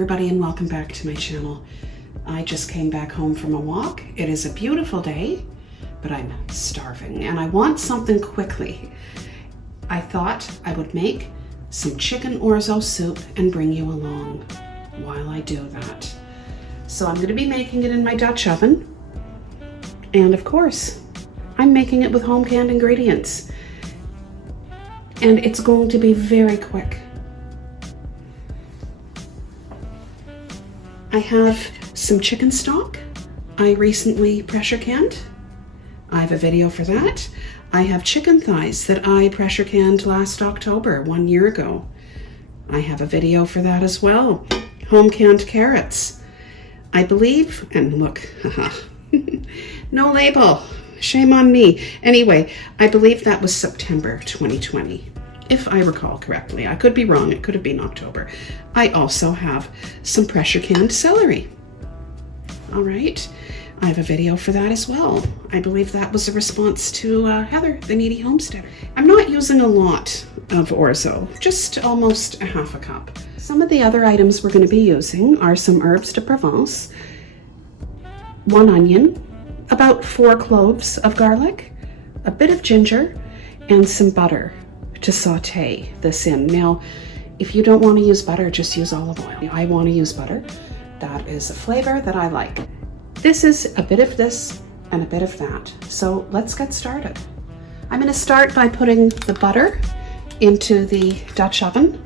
everybody, and welcome back to my channel. I just came back home from a walk. It is a beautiful day, but I'm starving and I want something quickly. I thought I would make some chicken orzo soup and bring you along while I do that. So I'm going to be making it in my Dutch oven, and of course I'm making it with home canned ingredients, and it's going to be very quick. I have some chicken stock I recently pressure canned. I have a video for that. I have chicken thighs that I pressure canned last October, 1 year ago. I have a video for that as well. Home canned carrots. I believe, and look, no label, shame on me. Anyway, I believe that was September 2020. If I recall correctly. I could be wrong, it could have been October. I also have some pressure canned celery. All right, I have a video for that as well. I believe that was a response to Heather, the Needy Homesteader. I'm not using a lot of orzo, just almost a half a cup. Some of the other items we're going to be using are some herbs de Provence, 1 onion, about 4 cloves of garlic, a bit of ginger, and some butter to saute this in. Now, if you don't want to use butter, just use olive oil. I want to use butter. That is a flavor that I like. This is a bit of this and a bit of that. So let's get started. I'm going to start by putting the butter into the Dutch oven.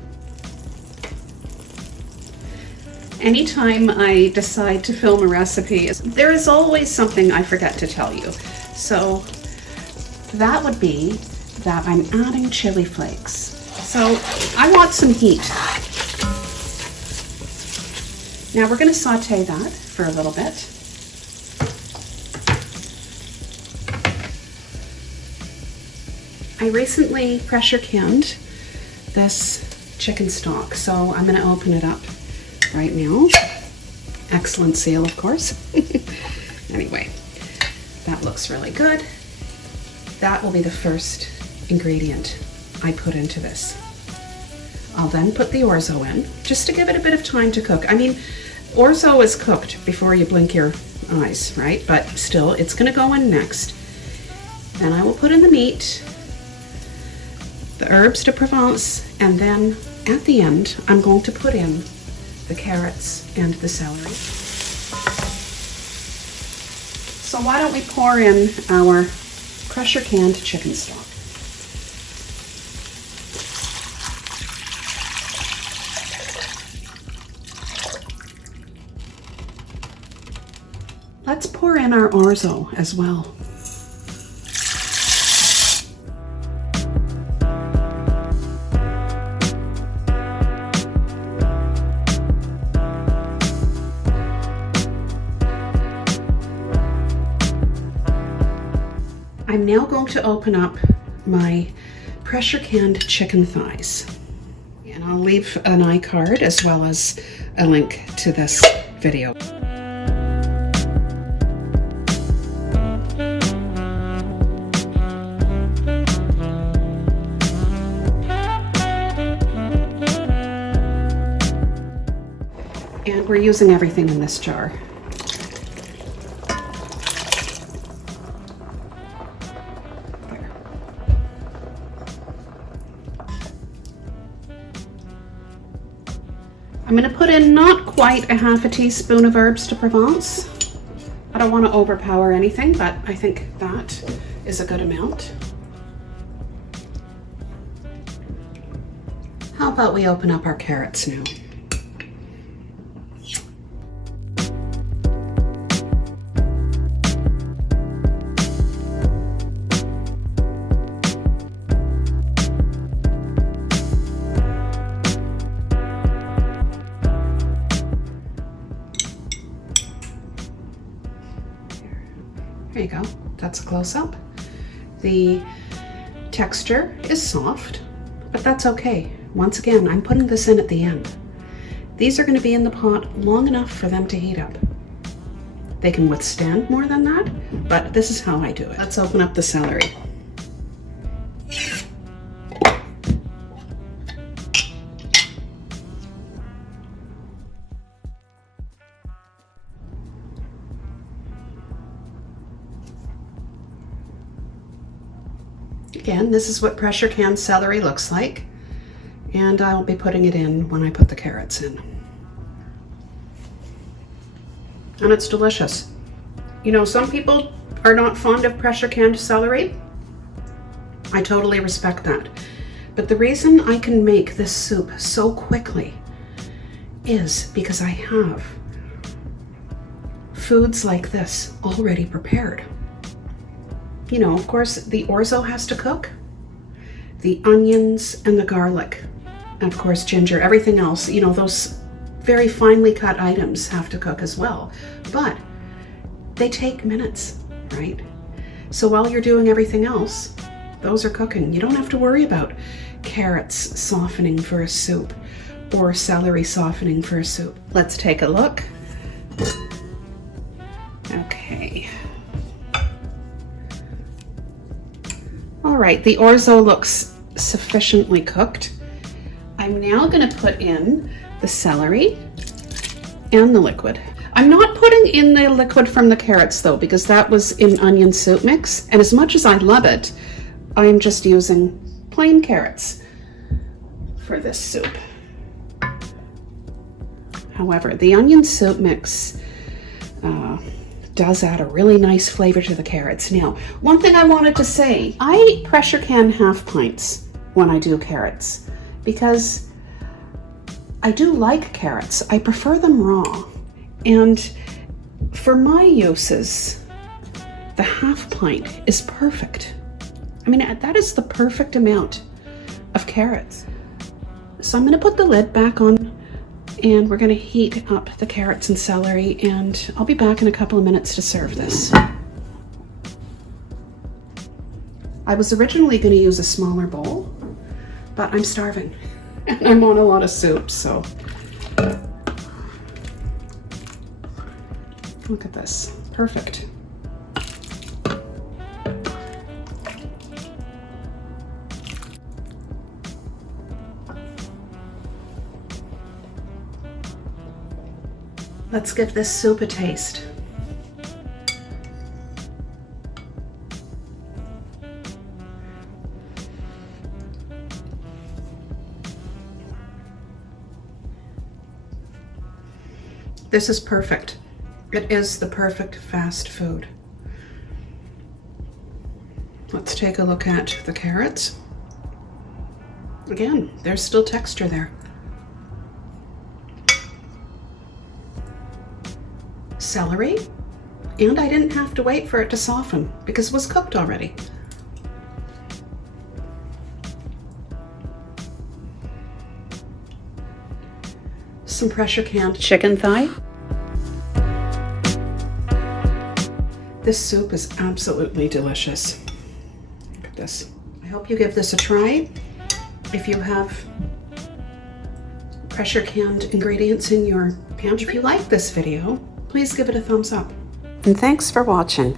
Anytime I decide to film a recipe, there is always something I forget to tell you. So that would be that I'm adding chili flakes. So I want some heat. Now we're going to saute that for a little bit. I recently pressure canned this chicken stock, so I'm going to open it up right now. Excellent seal, of course. Anyway, that looks really good. That will be the first ingredient I put into this. I'll then put the orzo in, just to give it a bit of time to cook. I mean, orzo is cooked before you blink your eyes, right? But still, it's going to go in next. Then I will put in the meat, the herbs de Provence, and then at the end, I'm going to put in the carrots and the celery. So why don't we pour in our pressure canned chicken stock. Let's pour in our orzo as well. I'm now going to open up my pressure canned chicken thighs, and I'll leave an iCard as well as a link to this video. And we're using everything in this jar. I'm going to put in not quite a half a teaspoon of herbs de Provence. I don't want to overpower anything, but I think that is a good amount. How about we open up our carrots now? There you go, that's a close-up. The texture is soft, but that's okay. Once again, I'm putting this in at the end. These are going to be in the pot long enough for them to heat up. They can withstand more than that, but this is how I do it. Let's open up the celery. Again, this is what pressure canned celery looks like, and I'll be putting it in when I put the carrots in. And it's delicious. You know, some people are not fond of pressure canned celery. I totally respect that. But the reason I can make this soup so quickly is because I have foods like this already prepared. You know, of course, the orzo has to cook, the onions and the garlic, and of course ginger, everything else, you know, those very finely cut items have to cook as well. But they take minutes, right? So while you're doing everything else, those are cooking. You don't have to worry about carrots softening for a soup or celery softening for a soup. Let's take a look. Okay. All right, the orzo looks sufficiently cooked. I'm now going to put in the celery and the liquid. I'm not putting in the liquid from the carrots though, because that was in onion soup mix. And as much as I love it, I'm just using plain carrots for this soup. However, the onion soup mix does add a really nice flavor to the carrots. Now, one thing I wanted to say, I pressure can half pints when I do carrots because I do like carrots. I prefer them raw. And for my uses, the half pint is perfect. I mean, that is the perfect amount of carrots. So I'm going to put the lid back on and we're going to heat up the carrots and celery, and I'll be back in a couple of minutes to serve this. I was originally going to use a smaller bowl, but I'm starving and I'm on a lot of soup, so look at this. Perfect. Let's give this soup a taste. This is perfect. It is the perfect fast food. Let's take a look at the carrots. Again, there's still texture there. Celery, and I didn't have to wait for it to soften because it was cooked already. Some pressure canned chicken thigh. This soup is absolutely delicious. Look at this. I hope you give this a try. If you have pressure canned ingredients in your pantry. If you like this video, please give it a thumbs up. And thanks for watching.